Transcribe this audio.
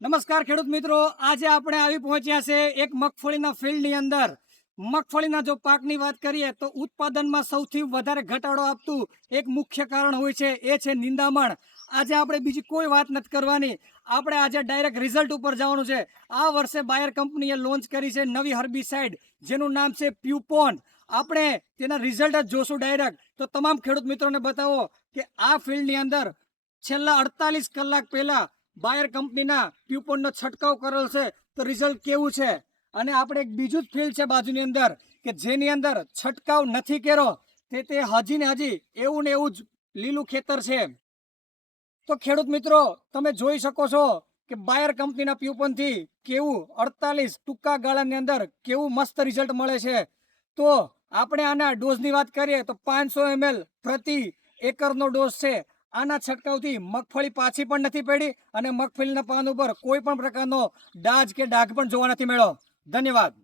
નમસ્કાર ખેડૂત મિત્રો, આજે આપણે આવી પહોંચ્યા છે એક મગફળીના ફિલ્ડની અંદર. મગફળીના જો પાકની વાત કરીએ તો ઉત્પાદનમાં સૌથી વધારે ઘટાડો આપતું એક મુખ્ય કારણ હોય છે, એ છે નિંદામણ. આજે આપણે બીજી કોઈ વાત નથી કરવાની, આપણે આજે ડાયરેક્ટ રિઝલ્ટ ઉપર જવાનું છે. આ વર્ષે બાયર કંપનીએ લોન્ચ કરી છે નવી હર્બિસાઇડ, જેનું નામ છે પ્યુપોન. આપણે તેના રિઝલ્ટ જ જોશું ડાયરેક્ટ. તો તમામ ખેડૂત મિત્રોને બતાવો કે આ ફિલ્ડની અંદર છેલ્લા 48 કલાક પહેલા બાયર કંપનીના પ્યુપોનનો છંટકાવ કરેલ છે, તો રિઝલ્ટ કેવું છે. અને આપણે એક બીજું જ ફિલ્ડ છે બાજુની અંદર કે જેની અંદર છંટકાવ નથી કર્યો, તે હજી ને હજી એવું ને એવું જ લીલું ખેતર છે. તો ખેડૂત મિત્રો, તમે જોઈ શકો છો કે બાયર કંપનીના પ્યુપોનથી કેવું 48 ટૂંકા ગાળાની અંદર કેવું મસ્ત રિઝલ્ટ મળે છે. તો આપણે આના ડોઝની વાત કરીએ તો 500 ml પ્રતિ એકરનો ડોઝ છે. આના છંટકાવથી મગફળી પાછી પણ નથી પડી અને મગફળીના પાન ઉપર કોઈ પણ પ્રકારનો ડાઘ કે ડાઘ પણ જોવા નથી મળ્યો. ધન્યવાદ.